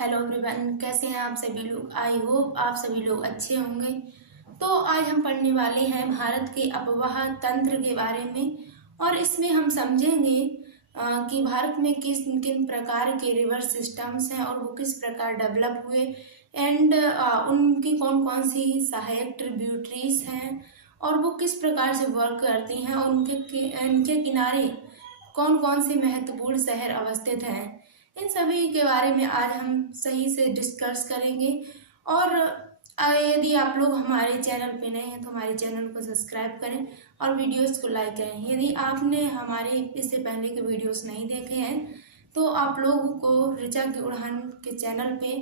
Hello everyone, कैसे हैं आप सभी लोग। आई होप आप सभी लोग अच्छे होंगे। तो आज हम पढ़ने वाले हैं भारत के अपवाह तंत्र के बारे में और इसमें हम समझेंगे कि भारत में किस किन प्रकार के रिवर सिस्टम्स हैं और वो किस प्रकार डेवलप हुए एंड उनकी कौन कौन सी सहायक ट्रिब्यूटरीज हैं और वो किस प्रकार से वर्क करती हैं और उनके किनारे कौन कौन से महत्वपूर्ण शहर अवस्थित हैं। इन सभी के बारे में आज हम सही से डिस्कस करेंगे। और यदि आप लोग हमारे चैनल पे नए हैं तो हमारे चैनल को सब्सक्राइब करें और वीडियोस को लाइक करें। यदि आपने हमारे इससे पहले के वीडियोस नहीं देखे हैं तो आप लोगों को ऋचा की उड़ान के चैनल पे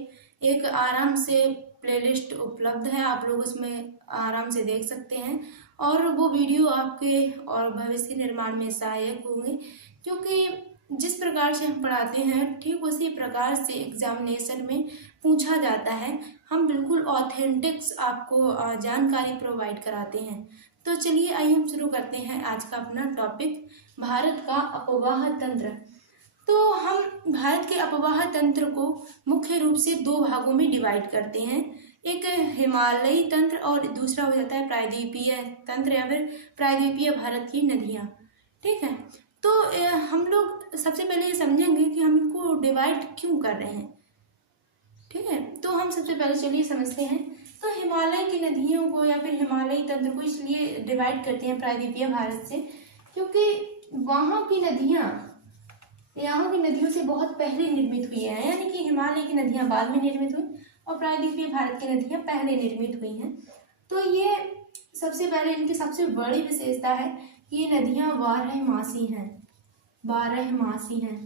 एक आराम से प्लेलिस्ट उपलब्ध है, आप लोग उसमें आराम से देख सकते हैं और वो वीडियो आपके और भविष्य निर्माण में सहायक होंगे, क्योंकि जिस प्रकार से हम पढ़ाते हैं ठीक उसी प्रकार से एग्जामिनेशन में पूछा जाता है। हम बिल्कुल ऑथेंटिक्स आपको जानकारी प्रोवाइड कराते हैं। तो चलिए आइए हम शुरू करते हैं आज का अपना टॉपिक, भारत का अपवाह तंत्र। तो हम भारत के अपवाह तंत्र को मुख्य रूप से दो भागों में डिवाइड करते हैं, एक हिमालयी तंत्र और दूसरा हो जाता है प्रायद्वीपीय तंत्र या फिर प्रायद्वीपीय भारत की नदियाँ। ठीक है, तो हम लोग सबसे पहले ये समझेंगे कि हम इनको डिवाइड क्यों कर रहे हैं। ठीक है, तो हम सबसे पहले चलिए समझते हैं। तो हिमालय की नदियों को या फिर हिमालयी तंत्र को इसलिए डिवाइड करते हैं प्रायद्वीपीय भारत से, क्योंकि वहाँ की नदियाँ यहाँ की नदियों से बहुत पहले निर्मित हुई हैं, यानी कि हिमालय की नदियाँ बाद में निर्मित हुई और प्रायद्वीपीय भारत की नदियाँ पहले निर्मित हुई हैं। तो ये सबसे पहले इनकी सबसे बड़ी विशेषता है कि ये नदियाँ बारहमासी हैं, बारहमासी हैं।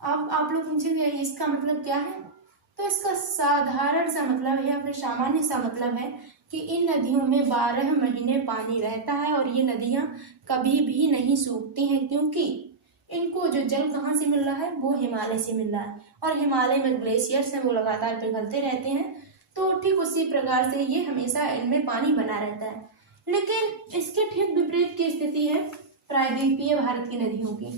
अब आप लोग पूछेंगे इसका मतलब क्या है, तो इसका साधारण सा मतलब है या फिर सामान्य सा मतलब है कि इन नदियों में 12 महीने पानी रहता है और ये नदियाँ कभी भी नहीं सूखती हैं, क्योंकि इनको जो जल कहाँ से मिल रहा है वो हिमालय से मिल रहा है और हिमालय में ग्लेशियर्स हैं वो लगातार पिघलते रहते हैं। तो ठीक उसी प्रकार से ये हमेशा इनमें पानी बना रहता है। लेकिन इसके ठीक विपरीत की स्थिति है प्रायद्वीपीय भारत की नदियों की।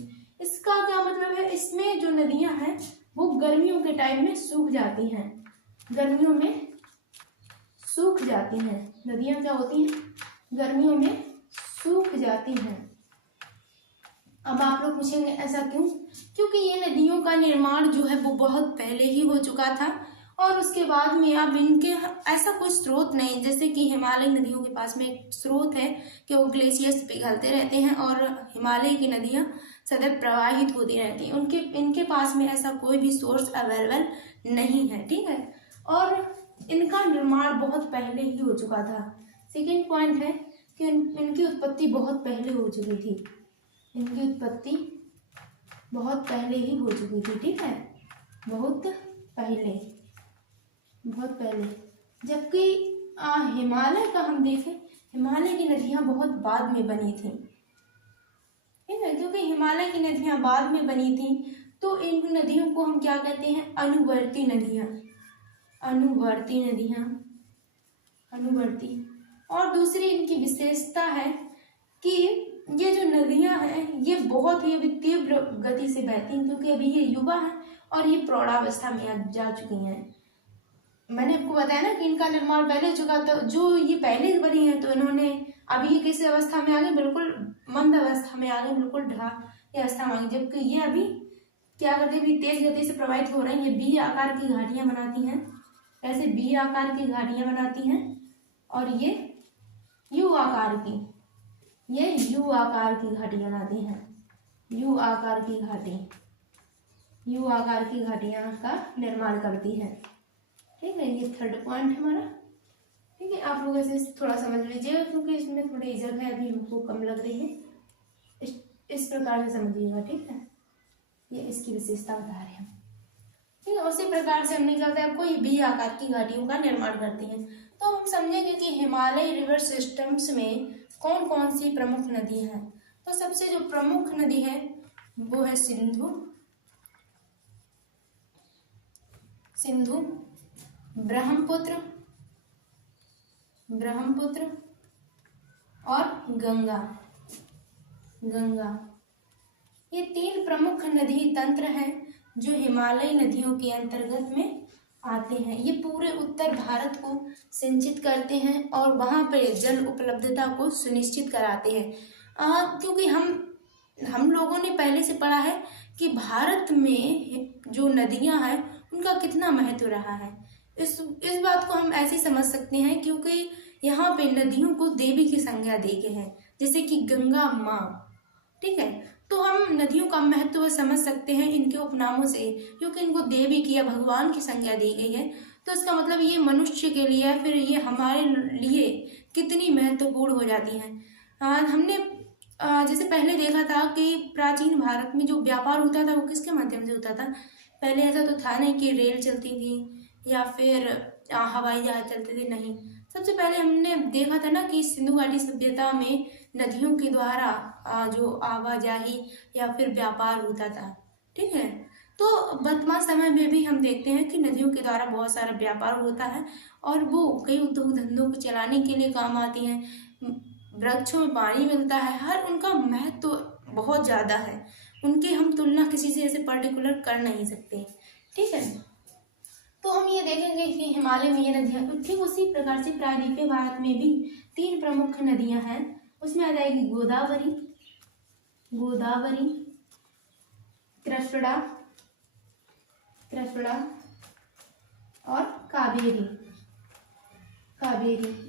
इसका क्या मतलब है, इसमें जो नदियां हैं वो गर्मियों के टाइम में सूख जाती हैं, गर्मियों में सूख जाती हैं। नदियां क्या होती हैं, गर्मियों में सूख जाती हैं। अब आप लोग पूछेंगे ऐसा क्यों, क्योंकि ये नदियों का निर्माण जो है वो बहुत पहले ही हो चुका था और उसके बाद में अब इनके ऐसा कोई स्रोत नहीं, जैसे कि हिमालय नदियों के पास में एक स्रोत है कि वो ग्लेशियर्स पिघलते रहते हैं और हिमालय की नदियाँ सदैव प्रवाहित होती रहती हैं। इनके पास में ऐसा कोई भी सोर्स अवेलेबल नहीं है। ठीक है, और इनका निर्माण बहुत पहले ही हो चुका था। सेकेंड पॉइंट है कि इनकी उत्पत्ति बहुत पहले हो चुकी थी, इनकी उत्पत्ति बहुत पहले ही हो चुकी थी। ठीक है, बहुत पहले, बहुत पहले। जबकि हिमालय का हम देखें, हिमालय की नदियाँ बहुत बाद में बनी थी। ठीक है, क्योंकि हिमालय की नदियाँ बाद में बनी थी तो इन नदियों को हम क्या कहते हैं, अनुवर्ती नदियाँ, अनुवर्ती नदियाँ, अनुवर्ती। और दूसरी इनकी विशेषता है कि ये जो नदियां हैं ये बहुत ही अभी तीव्र गति से बहती हैं, क्योंकि अभी ये युवा हैं और ये प्रौढ़ावस्था में जा चुकी हैं। मैंने आपको बताया ना कि इनका निर्माण पहले हो चुका था, जो ये पहले बनी है तो इन्होंने अभी ये किस अवस्था में आ गए, बिल्कुल मंद अवस्था में आ गए, बिल्कुल ढाल अवस्था में आ गई। जबकि ये अभी क्या करते हैं, तेज गति से प्रवाहित हो रही हैं। ये बी आकार की घाटियां बनाती हैं, ऐसे बी आकार की घाटियां बनाती हैं और ये यू आकार की, ये यू आकार की घाटी बनाती हैं, यू आकार की घाटी, यू आकार की घाटियां का निर्माण करती है। ठीक है, ये थर्ड पॉइंट हमारा। ठीक है, आप लोग ऐसे थोड़ा समझ लीजिएगा क्योंकि इसमें थोड़ी जगह अभी हमको कम लग रही है, इस प्रकार से समझिएगा। ठीक है, ये इसकी विशेषता बता रहे हैं। ठीक है, उसी प्रकार से हमने क्या बताया आपको, ये बी आकार की घाटियों का निर्माण करती हैं। तो हम समझेंगे कि हिमालय रिवर सिस्टम्स में कौन कौन सी प्रमुख नदी हैं। तो सबसे जो प्रमुख नदी है वो है सिंधु, सिंधु, ब्रह्मपुत्र, ब्रह्मपुत्र और गंगा, गंगा। ये तीन प्रमुख नदी तंत्र हैं जो हिमालयी नदियों के अंतर्गत में आते हैं। ये पूरे उत्तर भारत को सिंचित करते हैं और वहाँ पर जल उपलब्धता को सुनिश्चित कराते हैं। क्योंकि हम लोगों ने पहले से पढ़ा है कि भारत में जो नदियाँ हैं उनका कितना महत्व रहा है। इस बात को हम ऐसे समझ सकते हैं क्योंकि यहाँ पे नदियों को देवी की संज्ञा दी गई है, जैसे कि गंगा माँ। ठीक है, तो हम नदियों का महत्व समझ सकते हैं इनके उपनामों से, क्योंकि इनको देवी की या भगवान की संज्ञा दी गई है। तो इसका मतलब ये मनुष्य के लिए या फिर ये हमारे लिए कितनी महत्वपूर्ण हो जाती हैं। हमने जैसे पहले देखा था कि प्राचीन भारत में जो व्यापार होता था वो किसके माध्यम से होता था। पहले ऐसा तो था नहीं कि रेल चलती थी या फिर हवाई जहाज चलते थे, नहीं। सबसे पहले हमने देखा था ना कि सिंधु घाटी सभ्यता में नदियों के द्वारा जो आवाजाही या फिर व्यापार होता था। ठीक है, तो वर्तमान समय में भी हम देखते हैं कि नदियों के द्वारा बहुत सारा व्यापार होता है और वो कई उद्योग धंधों को चलाने के लिए काम आती हैं। वृक्षों में पानी मिलता है, हर उनका महत्व बहुत ज़्यादा है। उनकी हम तुलना किसी से ऐसे पर्टिकुलर कर नहीं सकते। ठीक है, तो हम ये देखेंगे कि हिमालय में ये नदियाँ, ठीक उसी प्रकार से प्रायद्वीपीय भारत में भी 3 प्रमुख नदियाँ हैं। उसमें आ जाएगी गोदावरी, कृष्णा और कावेरी।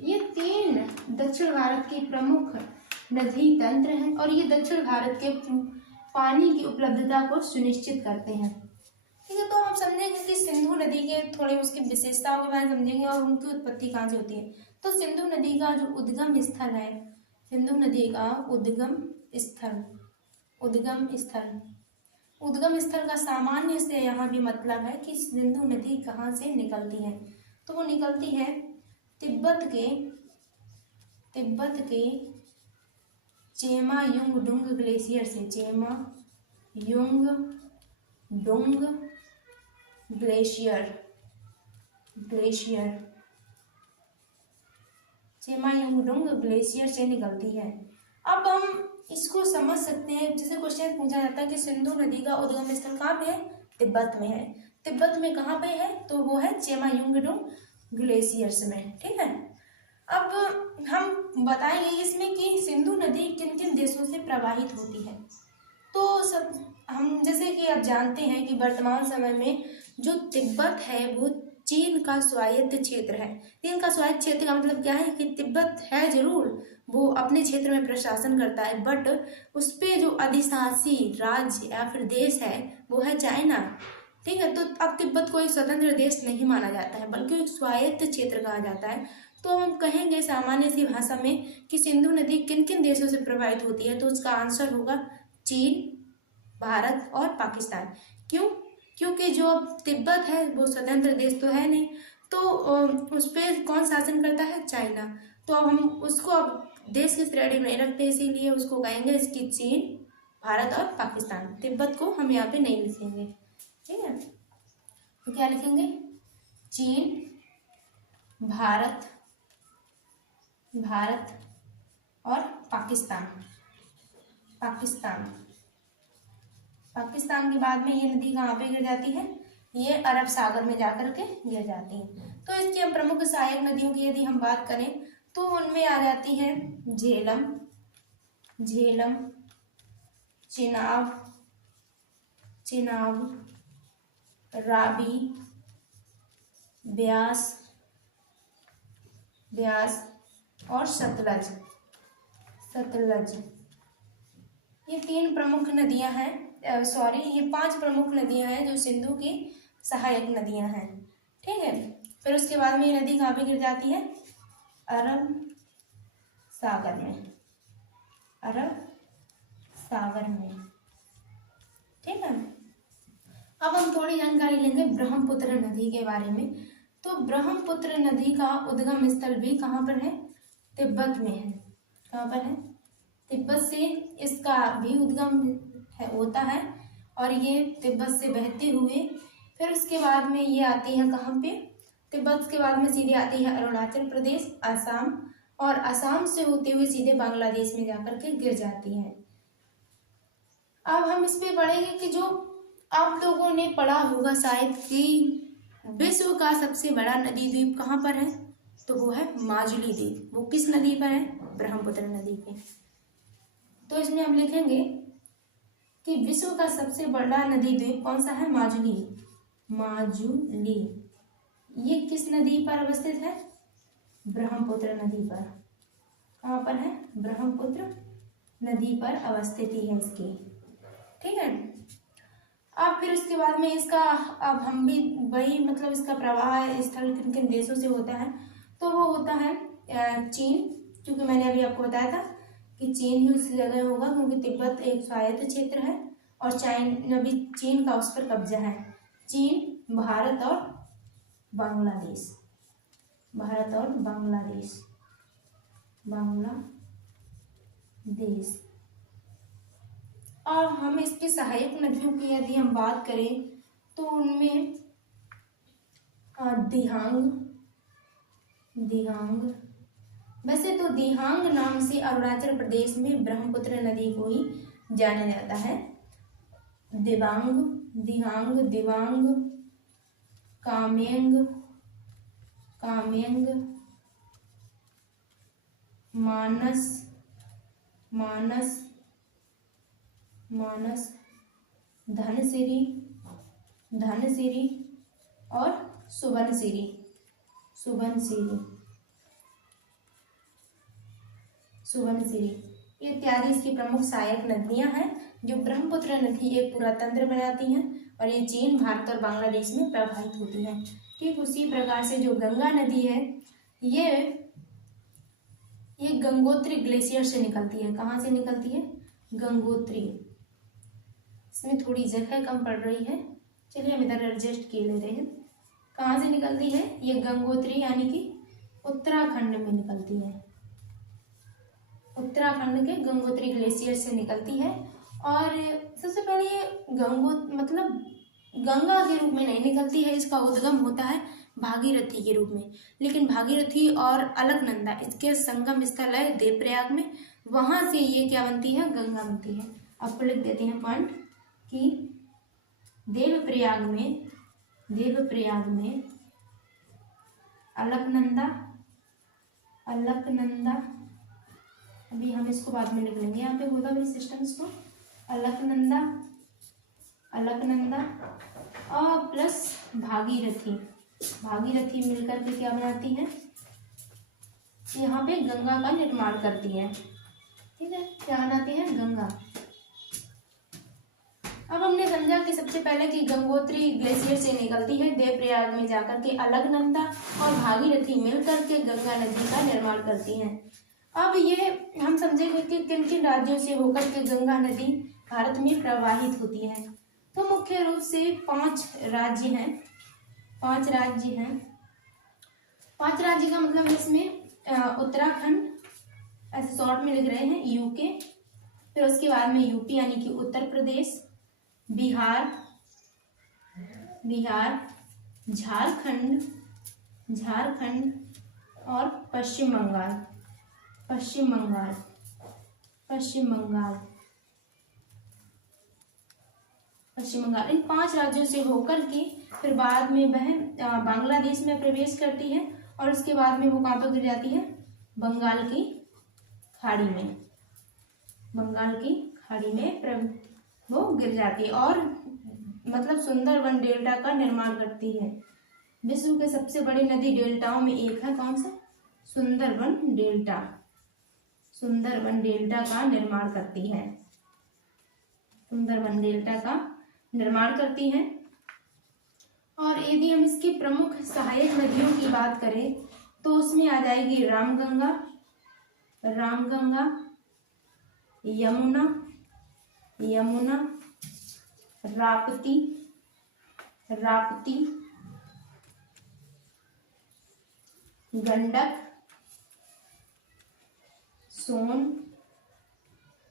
ये 3 दक्षिण भारत के प्रमुख नदी तंत्र हैं और ये दक्षिण भारत के पानी की उपलब्धता को सुनिश्चित करते हैं। ठीक है, तो हम समझेंगे कि सिंधु नदी के थोड़े उसकी विशेषताओं के बारे में समझेंगे और उनकी उत्पत्ति कहाँ से होती है। तो सिंधु नदी का जो उद्गम स्थल है, सिंधु नदी का उद्गम स्थल का सामान्य से यहाँ भी मतलब है कि सिंधु नदी कहाँ से निकलती है। तो वो निकलती है तिब्बत के चेमायुंगडुंग ग्लेशियर से। चेमायुंगडुंग ग्लेशियर से निकलती है। अब हम इसको समझ सकते हैं, जैसे क्वेश्चन पूछा जाता है कि सिंधु नदी का उद्गम स्थल कहाँ पे है, तिब्बत में है। तिब्बत में कहाँ पे है, तो वो है चेमायुंगडुंग ग्लेशियर्स में। ठीक है, अब हम बताएंगे इसमें कि सिंधु नदी किन किन देशों से प्रवाहित होती है। तो सब हम जैसे कि आप जानते हैं कि वर्तमान समय में जो तिब्बत है वो चीन का स्वायत्त क्षेत्र है। चीन का स्वायत्त क्षेत्र का मतलब क्या है कि तिब्बत है जरूर, वो अपने क्षेत्र में प्रशासन करता है, बट उस पे जो अधिशासी राज्य या फिर देश है वो है चाइना। ठीक है, तो अब तिब्बत को एक स्वतंत्र देश नहीं माना जाता है बल्कि एक स्वायत्त क्षेत्र कहा जाता है। तो हम कहेंगे सामान्य सी भाषा में कि सिंधु नदी किन किन देशों से प्रभावित होती है, तो उसका आंसर होगा चीन, भारत और पाकिस्तान। क्यों? क्योंकि जो अब तिब्बत है वो स्वतंत्र देश तो है नहीं, तो उस पर कौन शासन करता है, चाइना। तो अब हम उसको अब देश की श्रेणी में नहीं रखते, इसीलिए उसको कहेंगे इसकी चीन, भारत और पाकिस्तान। तिब्बत को हम यहाँ पे नहीं लिखेंगे। ठीक है, तो क्या लिखेंगे, चीन, भारत और पाकिस्तान के बाद में ये नदी कहाँ पे गिर जाती है, ये अरब सागर में जाकर के गिर जाती है। तो इसकी हम प्रमुख सहायक नदियों की यदि हम बात करें तो उनमें आ जाती है झेलम, चिनाब, रावी, ब्यास और सतलज। ये 3 प्रमुख नदियां हैं, ये 5 प्रमुख नदियां हैं जो सिंधु की सहायक नदियां हैं। ठीक है, फिर उसके बाद में ये नदी कहाँ पे गिर जाती है, अरब सागर में। ठीक है, अब हम थोड़ी जानकारी लेंगे ब्रह्मपुत्र नदी के बारे में। तो ब्रह्मपुत्र नदी का उद्गम स्थल भी कहाँ पर है, तिब्बत में है। कहाँ पर है, तिब्बत से इसका भी उद्गम होता है और ये तिब्बत से बहते हुए फिर उसके बाद में ये आती है कहाँ पे, तिब्बत के बाद में सीधे आती है अरुणाचल प्रदेश, असम, और असम से होते हुए सीधे बांग्लादेश में जाकर के गिर जाती है। अब हम इस पे पढ़ेंगे कि जो आप लोगों ने पढ़ा होगा शायद कि विश्व का सबसे बड़ा नदी द्वीप कहाँ पर है? तो वो है माजुली द्वीप। वो किस नदी पर है? ब्रह्मपुत्र नदी पे। तो इसमें हम लिखेंगे कि विश्व का सबसे बड़ा नदी द्वीप कौन सा है? माजुली। माजुली ये किस नदी पर अवस्थित है? ब्रह्मपुत्र नदी पर। कहाँ पर है? ब्रह्मपुत्र नदी पर अवस्थिति है इसकी। ठीक है। अब फिर उसके बाद में इसका, अब हम भी वही मतलब इसका प्रवाह स्थल किन किन देशों से होता है, तो वो होता है चीन, क्योंकि मैंने अभी आपको बताया था कि चीन ही उस जगह होगा, क्योंकि तिब्बत एक स्वायत्त क्षेत्र है और अभी चीन का उस पर कब्जा है। चीन, भारत और बांग्लादेश। भारत और बांग्लादेश। और हम इसकी सहायक नदियों की यदि हम बात करें तो उनमें दिहांग, वैसे तो दिहांग नाम से अरुणाचल प्रदेश में ब्रह्मपुत्र नदी को ही जाना जाता है। दिवांग, कामेंग, मानस, धनसिरी और सुबनसिरी ये इत्यादि इसकी प्रमुख सहायक नदियां हैं जो ब्रह्मपुत्र नदी एक पूरा तंत्र बनाती हैं और ये चीन, भारत और बांग्लादेश में प्रवाहित होती हैं। ठीक उसी प्रकार से जो गंगा नदी है ये गंगोत्री ग्लेशियर से निकलती है। कहाँ से निकलती है? गंगोत्री। इसमें थोड़ी जगह कम पड़ रही है, चलिए हम इधर एडजस्ट किए ले रहे हैं। कहाँ से निकलती है? ये गंगोत्री यानी कि उत्तराखंड में निकलती है। उत्तराखंड के गंगोत्री ग्लेशियर से निकलती है। और सबसे पहले ये गंगा के रूप में नहीं निकलती है, इसका उद्गम होता है भागीरथी के रूप में। लेकिन भागीरथी और अलकनंदा इसके संगम स्थल है देवप्रयाग में, वहां से ये क्या बनती है? गंगा बनती है। आपको लिख देते हैं पॉइंट कि देवप्रयाग में अलकनंदा, अभी हम इसको बाद में लिख लेंगे, यहाँ पे होगा भी सिस्टम इसको। अलकनंदा और प्लस भागीरथी मिलकर के क्या बनाती है? यहाँ पे गंगा का निर्माण करती है। ठीक है, क्या बनाती है? गंगा। अब हमने समझा कि सबसे पहले कि गंगोत्री ग्लेशियर से निकलती है, देवप्रयाग में जाकर के अलकनंदा और भागीरथी मिलकर के गंगा नदी का निर्माण करती हैं। अब ये हम समझेंगे कि किन किन राज्यों से होकर के गंगा नदी भारत में प्रवाहित होती है। तो मुख्य रूप से 5 राज्य हैं। 5 राज्य का मतलब इसमें उत्तराखंड, ऐसे शॉर्ट में लिख रहे हैं, यूके, फिर उसके बाद में यूपी यानी कि उत्तर प्रदेश, बिहार, झारखंड और पश्चिम बंगाल। इन 5 राज्यों से होकर के फिर बाद में वह बांग्लादेश में प्रवेश करती है और उसके बाद में वो कहाँ पर गिर जाती है? बंगाल की खाड़ी में वो गिर जाती है और मतलब सुंदरबन डेल्टा का निर्माण करती है। विश्व के सबसे बड़ी नदी डेल्टाओं में एक है, कौन सा? सुंदरबन डेल्टा का निर्माण करती है। और यदि हम इसकी प्रमुख सहायक नदियों की बात करें तो उसमें आ जाएगी रामगंगा, यमुना, राप्ती, गंडक, सोन,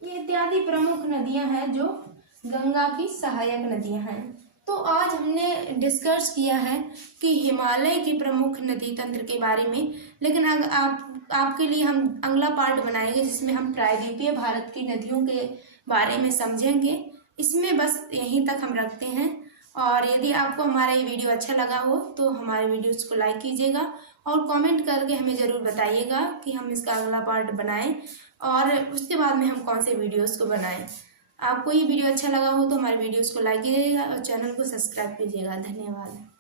ये इत्यादि प्रमुख नदियां हैं जो गंगा की सहायक नदियां हैं। तो आज हमने डिस्कस किया है कि हिमालय की प्रमुख नदी तंत्र के बारे में, लेकिन आपके लिए हम अगला पार्ट बनाएंगे जिसमें हम प्रायद्वीपीय भारत की नदियों के बारे में समझेंगे। इसमें बस यहीं तक हम रखते हैं और यदि आपको हमारा ये वीडियो अच्छा लगा हो तो हमारे वीडियोस को लाइक कीजिएगा और कमेंट करके हमें ज़रूर बताइएगा कि हम इसका अगला पार्ट बनाएं और उसके बाद में हम कौन से वीडियोस को बनाएं। आपको ये वीडियो अच्छा लगा हो तो हमारे वीडियोस को लाइक कीजिएगा और चैनल को सब्सक्राइब कीजिएगा। धन्यवाद।